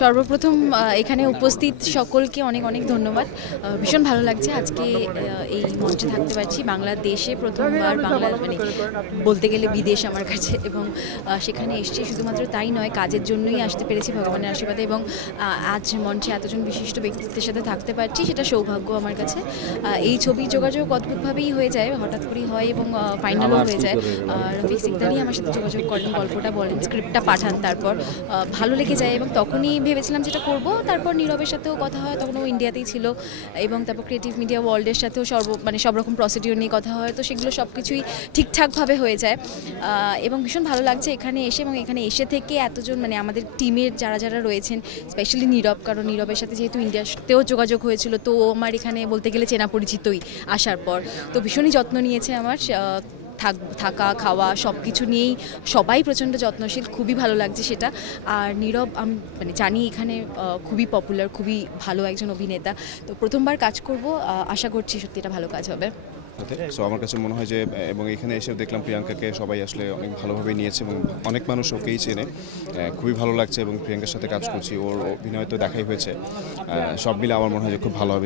সর্বপ্রথম এখানে উপস্থিত সকলকে অনেক অনেক ধন্যবাদ। ভীষণ ভালো লাগছে আজকে এই মঞ্চে থাকতে পারছি। বাংলাদেশে প্রথমবার মানে বলতে গেলে বিদেশ আমার কাছে, এবং সেখানে এসেছি শুধুমাত্র তাই নয়, কাজের জন্যই আসতে পেরেছি ভগবানের আশীর্বাদে, এবং আজ মঞ্চে এতজন বিশিষ্ট ব্যক্তিত্বের সাথে থাকতে পারছি, সেটা সৌভাগ্য আমার কাছে। এই ছবির যোগাযোগ অদ্ভুতভাবেই হয়ে যায়, হঠাৎ করেই হয়, এবং ফাইনালও হয়ে যায়। রফিক সিকদারই আমার সাথে যোগাযোগ করেন, গল্পটা বলেন, স্ক্রিপ্টটা পাঠান, তারপর ভালো লেগে যায়, এবং তখনই ভেবেছিলাম যেটা করব। তারপর নীরবের সাথেও কথা হয়, তখন ও ইন্ডিয়াতেই ছিল, এবং তারপর ক্রিয়েটিভ মিডিয়া ওয়ার্ল্ডের সাথেও মানে সব রকম প্রসিডিওর নিয়ে কথা হয়, তো সেগুলো সব কিছুই ঠিকঠাকভাবে হয়ে যায়। এবং ভীষণ ভালো লাগছে এখানে এসে, এবং এখানে এসে থেকে এতজন মানে আমাদের টিমের যারা যারা রয়েছেন, স্পেশালি নীরব, কারণ নীরবের সাথে যেহেতু ইন্ডিয়াতেও যোগাযোগ হয়েছিল, তো ও আমার এখানে বলতে গেলে চেনা পরিচিতই আসার পর, তো ভীষণই যত্ন নিয়েছে আমার। থাকা খাওয়া সব কিছু নিয়েই সবাই প্রচণ্ড যত্নশীল, খুবই ভালো লাগছে সেটা। আর নীরব আমি মানে জানি এখানে খুবই পপুলার, খুবই ভালো একজন অভিনেতা, তো প্রথমবার কাজ করব, আশা করছি সত্যি এটা ভালো কাজ হবে। সো আমার কাছে মনে হয় যে, এবং এখানে এসে দেখলাম প্রিয়াঙ্কাকে সবাই আসলে অনেক ভালোভাবে নিয়েছে, এবং অনেক মানুষ ওকেই চেনে। খুবই ভালো লাগছে, এবং প্রিয়াঙ্কার সাথে কাজ করছি, ওর অভিনয় তো দেখাই হয়েছে। সব মিলে আমার মনে হয় যে খুব ভালো হবে।